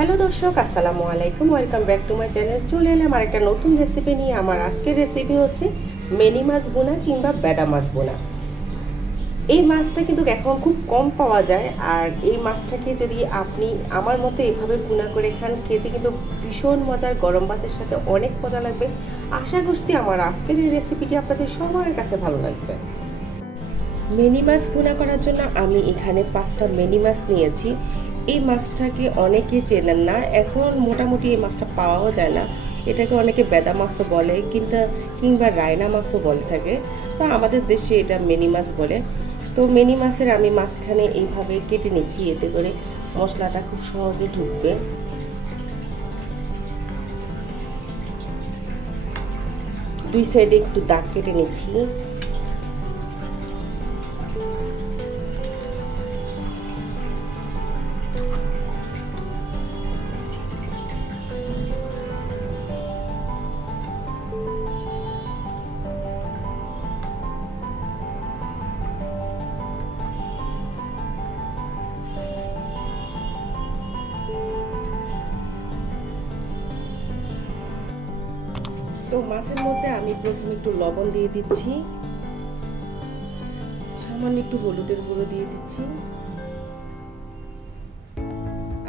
Hello দর্শক, আসসালামু আলাইকুম। Welcome back to my channel. চলে এলাম আর একটা নতুন রেসিপি নিয়ে। আমার আজকের রেসিপি হচ্ছে মিনি মাছ বোনা কিংবা বেদা মাছ বোনা। এই মাছটা কিন্তু এখন খুব কম পাওয়া যায়, আর এই মাছটাকে যদি আপনি আমার মতো এভাবে বোনা করে খান, খেতে কিন্তু ভীষণ মজার, গরম ভাতের সাথে অনেক মজা লাগবে। আশা করছি আমার আজকের এই রেসিপিটি আপনাদের সবার কাছে ভালো লাগবে। মিনি মাছ বোনা করার জন্য আমি এখানে 5টা মিনি মাছ নিয়েছি। এই মাছটাকে অনেকে চেনেন না, এখন মোটামুটি এই মাছটা পাওয়াও যায় না। এটাকে অনেকে বেদা মাছও বলে কিংবা রায়না মাছও বলে থাকে। তো আমাদের দেশে এটা মিনি মাছ বলে। তো মিনি মাছের আমি মাঝখানে এইভাবে কেটে নিচ্ছি, এতে করে মশলাটা খুব সহজে ঢুকবে। দুই সাইডে একটু দাগ কেটে নিচ্ছি। তো মাছের মধ্যে আমি প্রথমে একটু লবণ দিয়ে দিচ্ছি, সামান্য একটু হলুদের গুঁড়ো দিয়ে দিচ্ছি,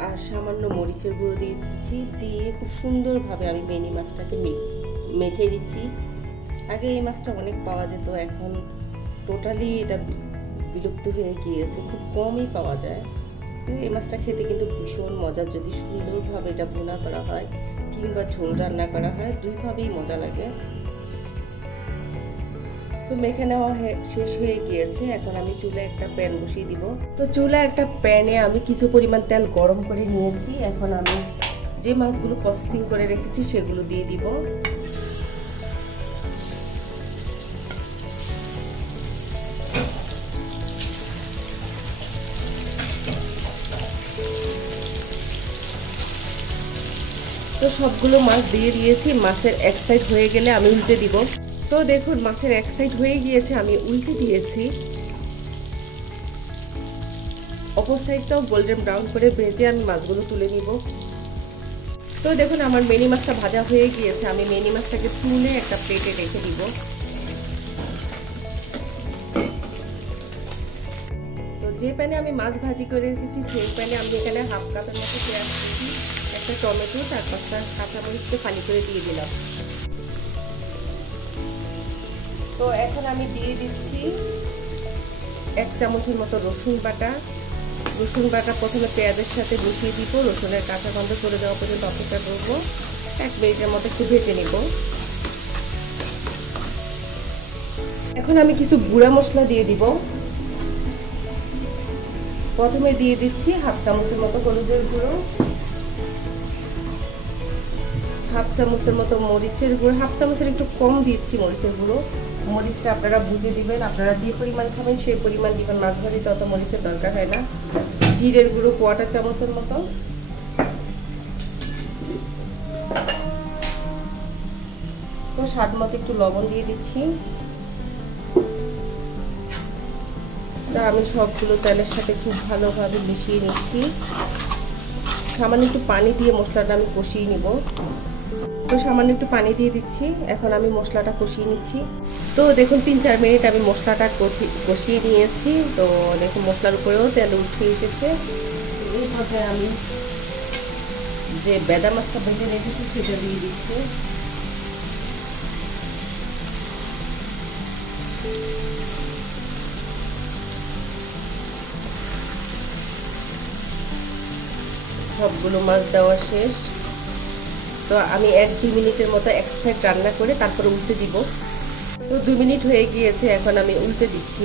আর সামান্য মরিচের গুঁড়ো দিয়ে দিচ্ছি। দিয়ে খুব সুন্দরভাবে আমি মিনি মাছটাকে মেখে দিচ্ছি। আগে এই মাছটা অনেক পাওয়া যেত, এখন টোটালি এটা বিলুপ্ত হয়ে গিয়েছে, খুব কমই পাওয়া যায়। এই মাছটা খেতে কিন্তু ভীষণ মজার, যদি সুন্দরভাবে এটা ভুনা করা হয় কিংবা ঝোল রান্না করা হয়, দুইভাবেই মজা লাগে। তো মেখে নেওয়া শেষ হয়ে গিয়েছে। এখন আমি চুলায় একটা প্যান বসিয়ে দিব। তো চুলায় একটা প্যানে আমি কিছু পরিমাণ তেল গরম করে নিয়েছি। এখন আমি যে মাছগুলো প্রসেসিং করে রেখেছি সেগুলো দিয়ে দিব। তো সবগুলো মাছ দিয়ে দিয়েছি। মাছের এক সাইড হয়ে গেলে আমি উল্টে দিব। তো দেখুন মাছের এক সাইড হয়ে গিয়েছে, আমি উল্টে দিয়েছি। অপর সাইডটাও গোল্ডেন ব্রাউন করে ভেজে আমি মাছগুলো তুলে নিব। তো দেখুন আমার মিনি মাছটা ভাজা হয়ে গিয়েছে। আমি মিনি মাছটাকে তুলে একটা প্লেটে রেখে দিব। তো যে প্যানে আমি মাছ ভাজি করে রেখেছি সেই প্যানে আমি এখানে হাফ কাপের মতো পেঁয়াজ দিয়েছি, একটা টমেটো, 4-5টা কাঁচামরিচকে ফালি করে দিয়ে দিলাম। তো এখন আমি দিয়ে দিচ্ছি 1 চামচের মতো রসুন বাটা। রসুন বাটা প্রথমে পেঁয়াজের সাথে মিশিয়ে দিব। রসুনের কাঁচা গন্ধ চলে যাওয়া পর্যন্ত অপেক্ষা করব। 1 মিনিটের মতো একটু ভেজে নিব। এখন আমি কিছু গুঁড়া মশলা দিয়ে দিব। প্রথমে দিয়ে দিচ্ছি হাফ চামচের মতো হলুদের গুঁড়ো, হাফ চামচের মতো মরিচের গুঁড়ো, হাফ চামচের একটু কম দিচ্ছি মরিচের গুঁড়ো। মরিচটা আপনারা বুঝে দিবেন, আপনারা যে পরিমাণ খাবেন সেই পরিমাণ দিবেন। মাছ ভাজিতে অত মরিচের দরকার হয় না। জিরের গুঁড়ো 1/4 চামচের মতো, তো স্বাদ মতো একটু লবণ দিয়ে দিচ্ছি। তা আমি সবগুলো তেলের সাথে খুব ভালোভাবে মিশিয়ে নিচ্ছি। সামান্য একটু পানি দিয়ে মশলাটা আমি কষিয়ে নিব। তো সামান্য একটু পানি দিয়ে দিচ্ছি। এখন আমি মশলাটা কষিয়ে নিচ্ছি। তো দেখুন 3-4 মিনিট আমি মশলাটা কষিয়ে নিয়েছি। তো দেখুন মশলার উপরেও তেল উঠে এসেছে। এইভাবে আমি যে বেদা মাছটা ভেজে রেখেছি সেটা দিয়ে দিচ্ছি। সবগুলো মাছ দেওয়া শেষ। তো আমি 1-2 মিনিটের মতো এক সাইড রান্না করে তারপরে উল্টে দিব। তো 2 মিনিট হয়ে গিয়েছে, এখন আমি উল্টে দিচ্ছি।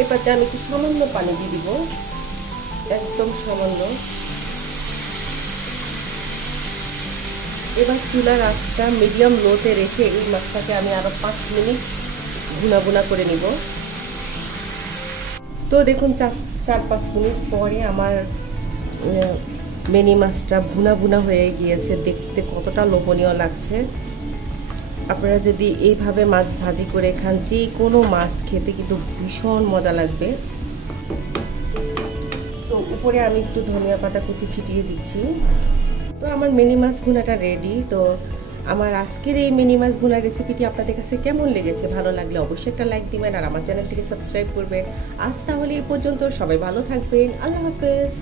এবারে আমি একটু সামান্য পানি দিয়ে দিব, একদম সামান্য। এবার চুলার আঁচটা মিডিয়াম লোতে রেখে এই মাছটাকে আমি আরো 5 মিনিট ভুনা করে নিব। তো দেখুন 4-5 মিনিট পরে আমার মিনি মাছটা ভুনা ভুনা হয়ে গিয়েছে, দেখতে কতটা লোভনীয় লাগছে। আপনারা যদি এইভাবে মাছ ভাজি করে খান, যে কোনো মাছ খেতে কিন্তু ভীষণ মজা লাগবে। তো উপরে আমি একটু ধনিয়া পাতা কুচি ছিটিয়ে দিচ্ছি। তো আমার মিনি মাছ ভুনাটা রেডি। তো আমার আজকের এই মিনি মাছ ভুনার রেসিপিটি আপনাদের কাছে কেমন লেগেছে? ভালো লাগলে অবশ্যই একটা লাইক দিবেন আর আমার চ্যানেলটিকে সাবস্ক্রাইব করবেন। আজ তাহলে এই পর্যন্ত, সবাই ভালো থাকবেন। আল্লাহ হাফেজ।